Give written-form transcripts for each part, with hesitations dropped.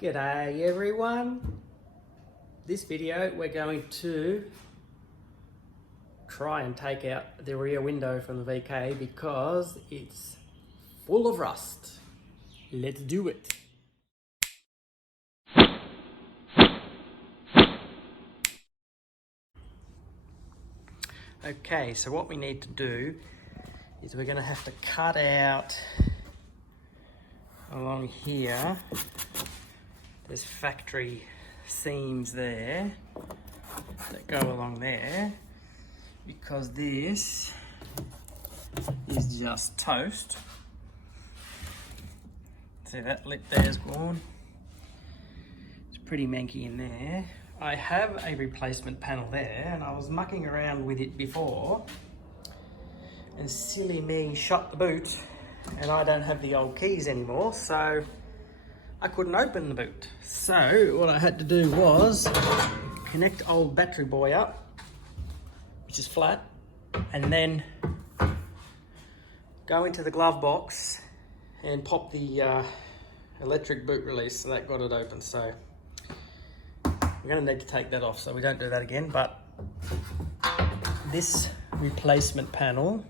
G'day everyone. This video we're going to try and take out the rear window from the VK because it's full of rust. Let's do it. Okay, so what we need to do is we're going to have to cut out along here. There's factory seams there that go along there because this is just toast. See that lip there's gone. It's pretty manky in there. I have a replacement panel there and I was mucking around with it before and silly me shut the boot and I don't have the old keys anymore, so I couldn't open the boot. So what I had to do was connect old battery boy up, which is flat, and then go into the glove box and pop the electric boot release, so that got it open. So we're going to need to take that off so we don't do that again. But this replacement panel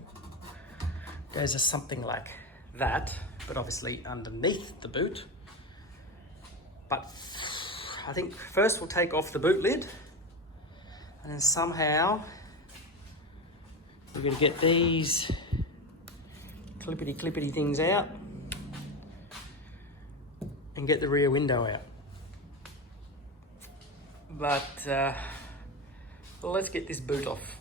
goes as something like that, but obviously underneath the boot. But I think first we'll take off the boot lid and then somehow we're going to get these clippity things out and get the rear window out. But well, let's get this boot off.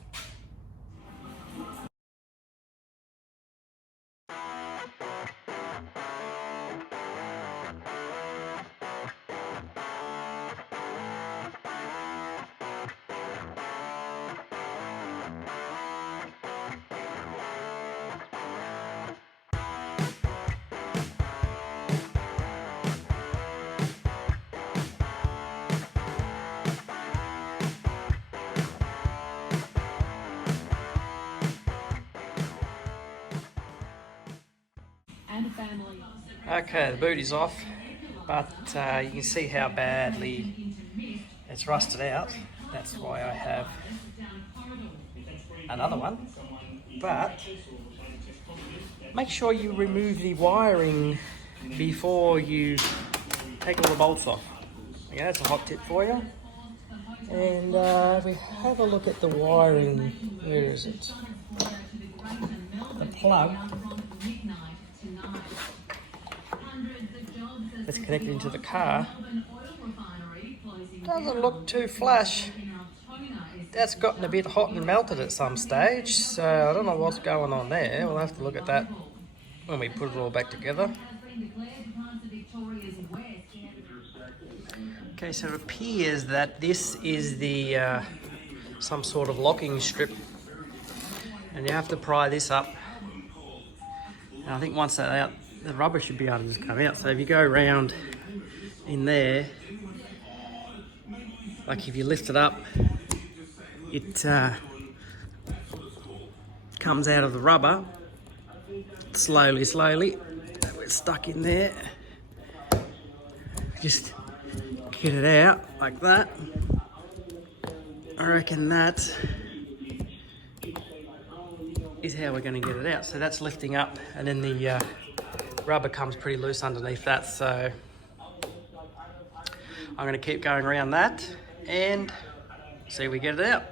Okay, the boot is off, but you can see how badly it's rusted out. That's why I have another one. But make sure you remove the wiring before you take all the bolts off. Okay, that's a hot tip for you. And if we have a look at the wiring, where is it? The plug that's connected into the car doesn't look too flash. That's gotten a bit hot and melted at some stage, so I don't know what's going on there. We'll have to look at that when we put it all back together. Okay, so it appears that this is the some sort of locking strip, and you have to pry this up. And I think once that's out, the rubber should be able to just come out. So if you go around in there, like if you lift it up, it comes out of the rubber slowly. We're stuck in there. Just get it out like that. I reckon that is how we're going to get it out. So that's lifting up, and then the rubber comes pretty loose underneath that. So I'm going to keep going around that and see if we get it out.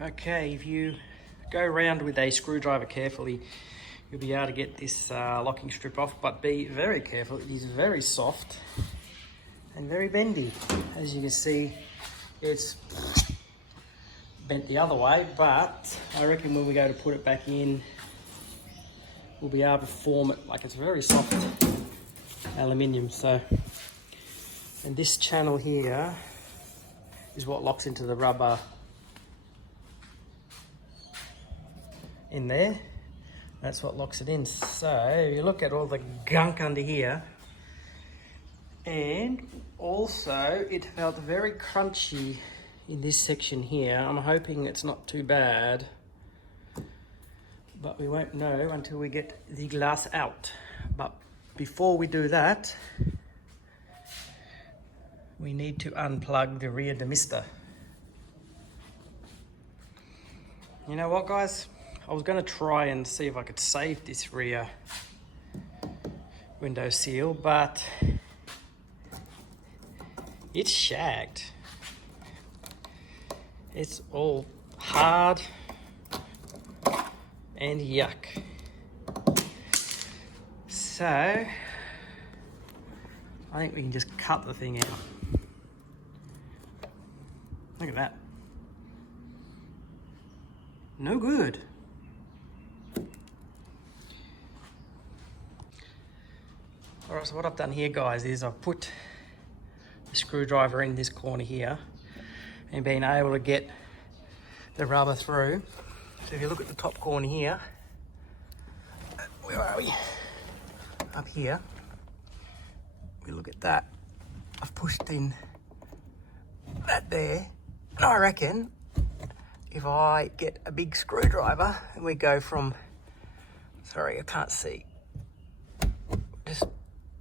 Okay, if you go around with a screwdriver carefully, you'll be able to get this locking strip off, but be very careful. It is very soft and very bendy. As you can see, it's bent the other way, but I reckon when we go to put it back in, we'll be able to form it. Like, it's very soft aluminium. So, and this channel here is what locks into the rubber in there. That's what locks it in. So you look at all the gunk under here, and also it felt very crunchy in this section here. I'm hoping it's not too bad, but we won't know until we get the glass out. But before we do that, we need to unplug the rear demister. You know what, guys? I was going to try and see if I could save this rear window seal, but it's shagged. It's all hard and yuck. So I think we can just cut the thing out. Look at that. No good. Alright, so what I've done here, guys, is I've put the screwdriver in this corner here and been able to get the rubber through. So if you look at the top corner here, where are we? Up here. We look at that. I've pushed in that there. And I reckon if I get a big screwdriver and we go from, sorry, I can't see, just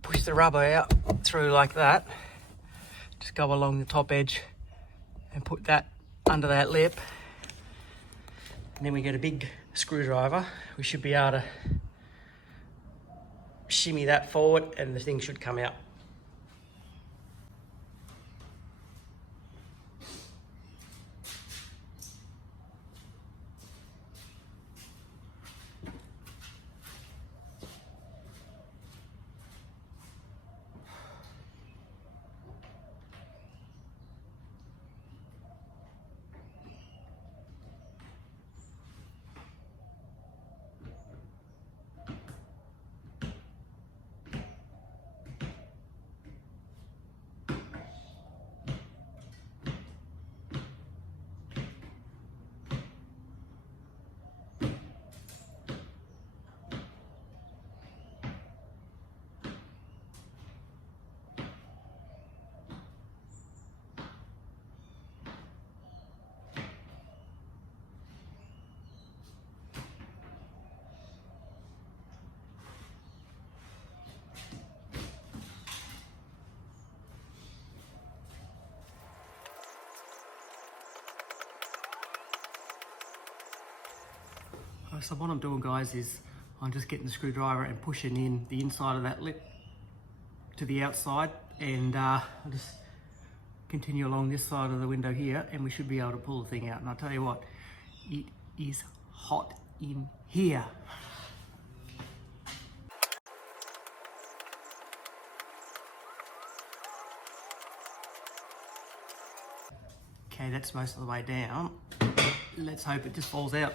push the rubber out through like that, just go along the top edge and put that under that lip, and then we get a big screwdriver, we should be able to shimmy that forward and the thing should come out. So what I'm doing, guys, is I'm just getting the screwdriver and pushing in the inside of that lip to the outside, and I'll just continue along this side of the window here and we should be able to pull the thing out. And I'll tell you what, it is hot in here. Okay, that's most of the way down. Let's hope it just falls out.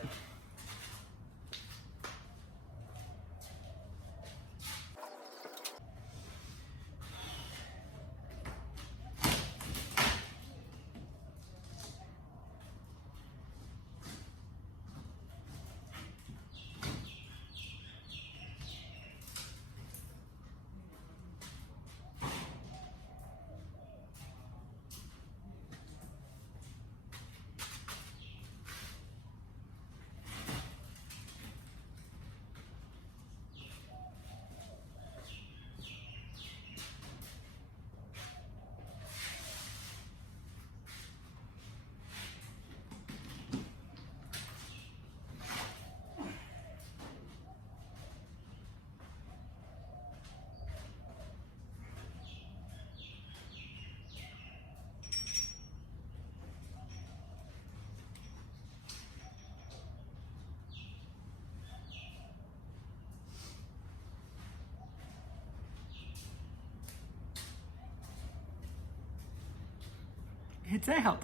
It's out.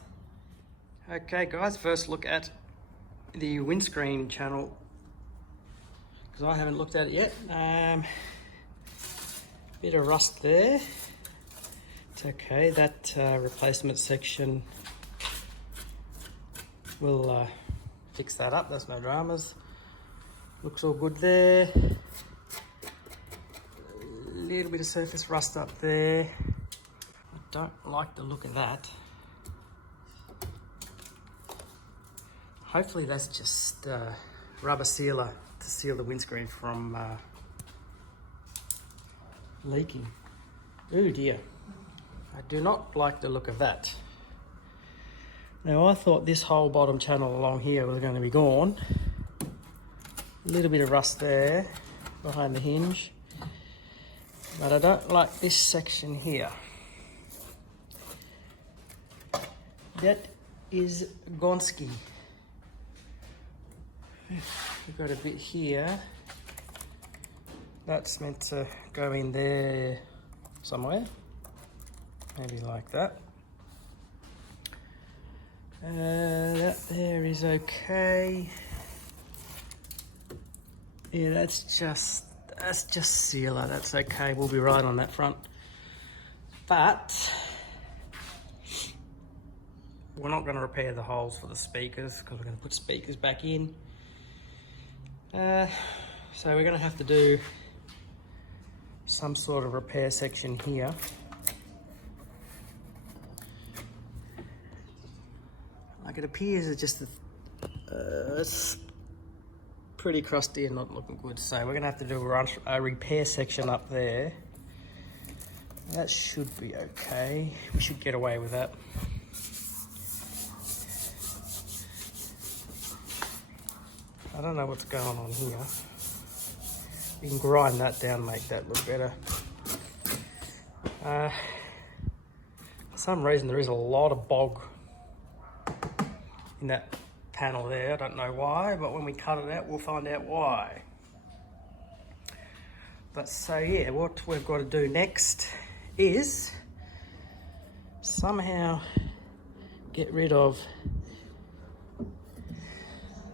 Okay, guys, first look at the Windscreen Channel, because I haven't looked at it yet. Bit of rust there. It's okay. That replacement section will fix that up. There's no dramas. Looks all good there. A little bit of surface rust up there. I don't like the look of that. Hopefully that's just rubber sealer to seal the windscreen from leaking. Oh dear. I do not like the look of that. Now I thought this whole bottom channel along here was going to be gone. A little bit of rust there behind the hinge. But I don't like this section here. That is Gonski. We've got a bit here. That's meant to go in there somewhere. Maybe like that. That there is okay. Yeah, that's just sealer. That's okay. We'll be right on that front. But we're not going to repair the holes for the speakers because we're going to put speakers back in. So we're going to have to do some sort of repair section here. Like it appears it's just it's pretty crusty and not looking good. So we're going to have to do a repair section up there. That should be okay. We should get away with that. I don't know what's going on here. You can grind that down, make that look better. For some reason there is a lot of bog in that panel there. I don't know why, but when we cut it out we'll find out why. But so yeah, what we've got to do next is somehow get rid of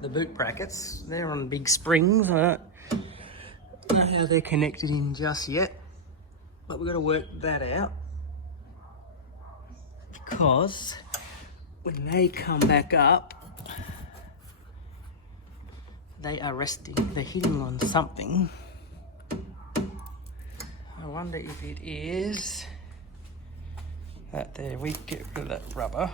the boot brackets. They're on big springs. I don't know how they're connected in just yet, but we've got to work that out because when they come back up, they are resting. They're hitting on something. I wonder if it is that there. We get rid of that rubber.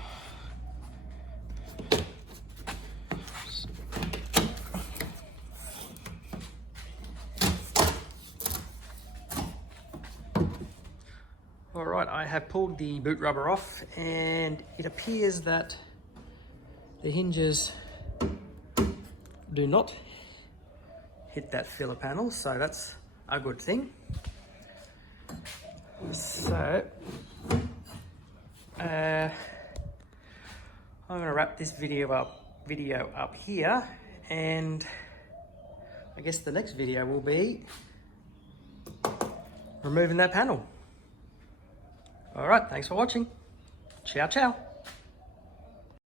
Alright, I have pulled the boot rubber off and it appears that the hinges do not hit that filler panel, so that's a good thing. So I'm going to wrap this video up here, and I guess the next video will be removing that panel. Alright, thanks for watching. Ciao, ciao.